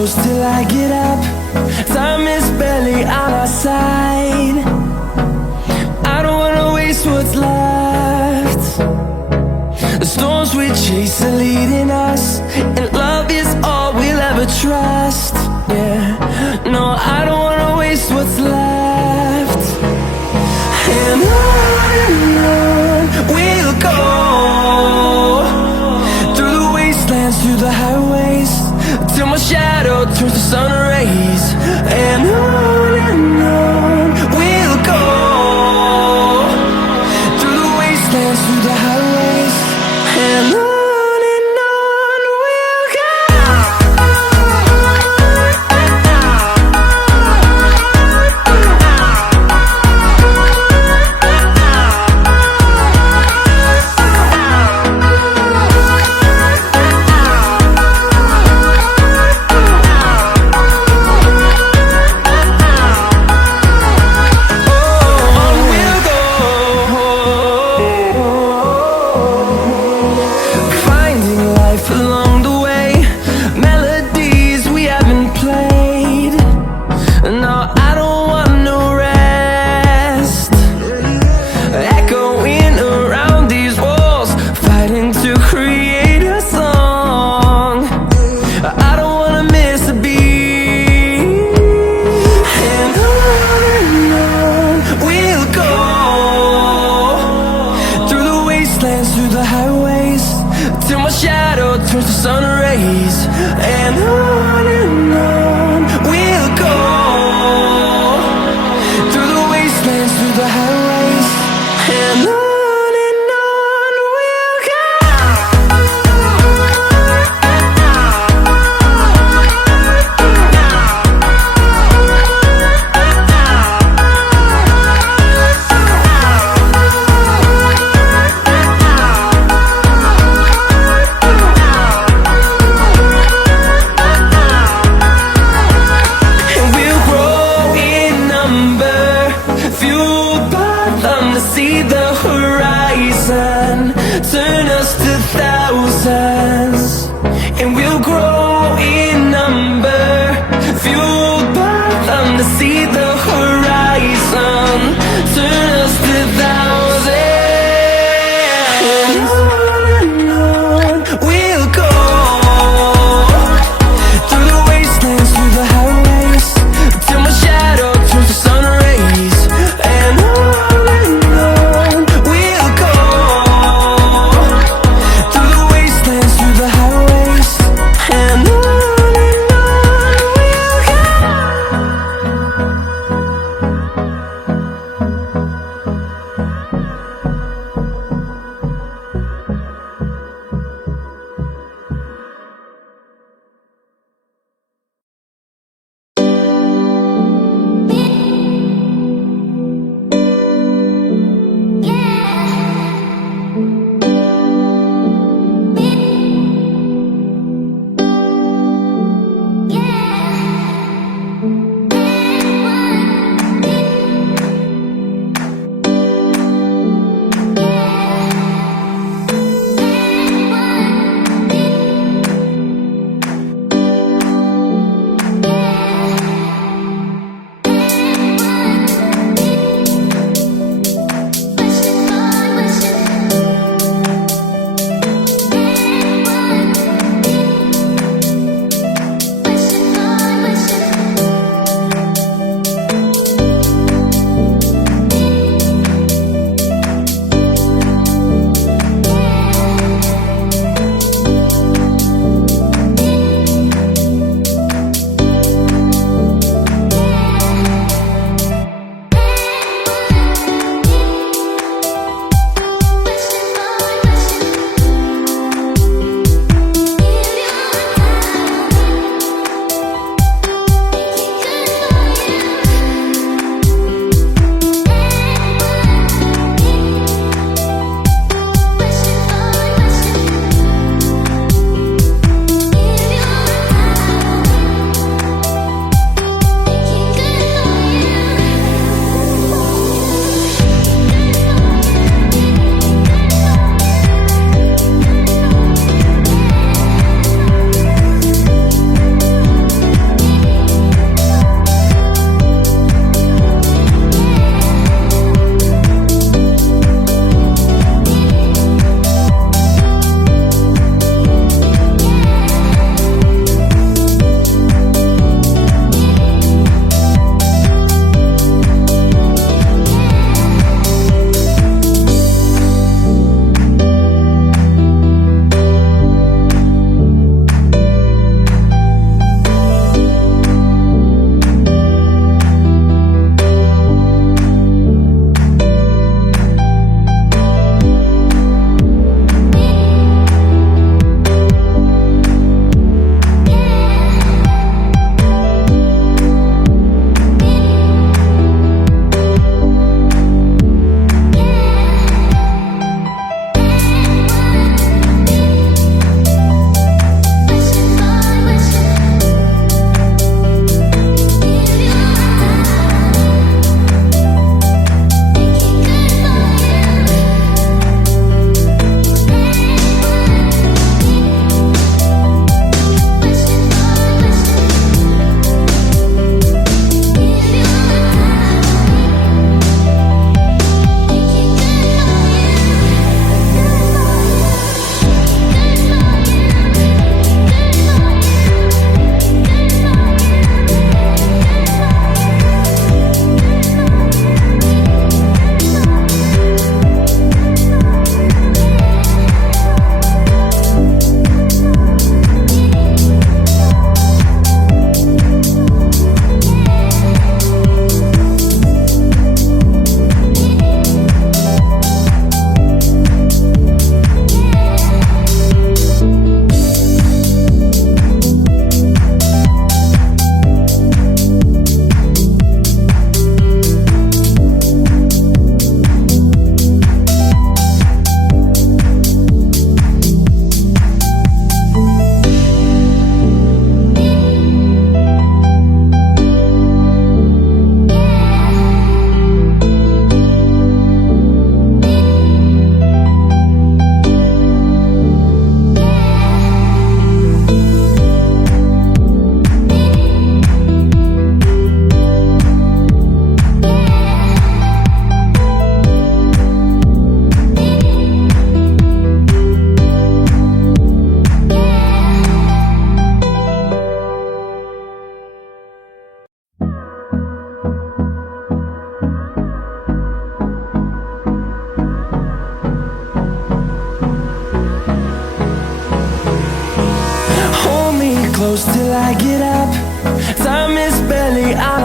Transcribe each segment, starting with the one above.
close till I get up. Time is barely on our side. I don't wanna waste what's left. The storms we chase are leading us, and love is all we'll ever trust. Yeah, no, I don't wanna waste what's left. And on we'll go, through the wastelands, through the highways, till my shadow turns to sun rays. And on we'll go, through the wastelands, through the highways, and on. We'll go.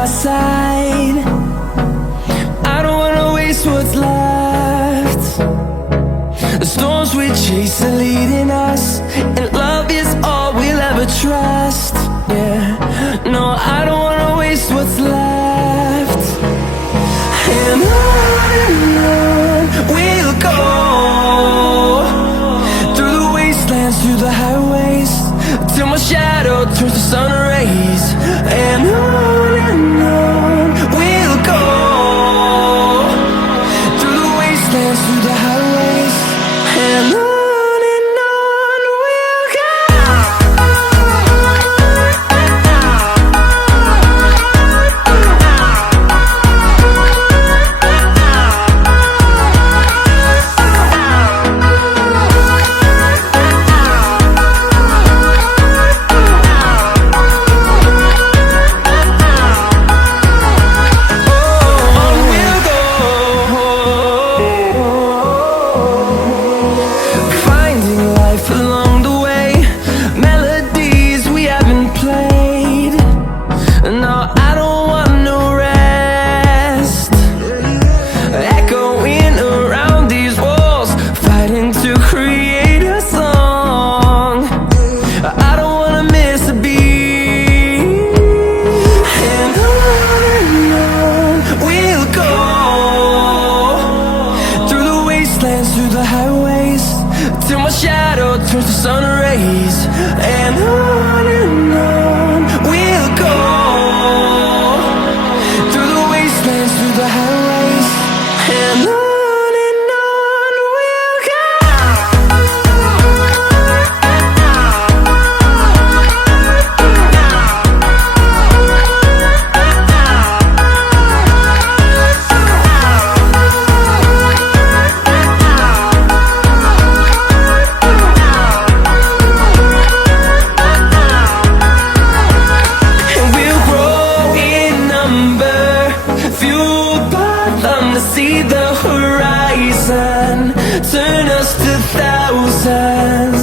our side. I don't wanna waste what's left. The storms we chase are leading us, and love is all we'll ever trust. Yeah, no, I don't wanna waste what's left. And on we'll go, through the wastelands, through the highways, till my shadow turns to sun rays. And on we'll go, through the wastelands, through the highways, and on we'll go. Through the highways, till my shadow turns to sun rays. And on we'll go, through the wastelands, through the highways, and on we'll go. See the horizon, turn us to thousands.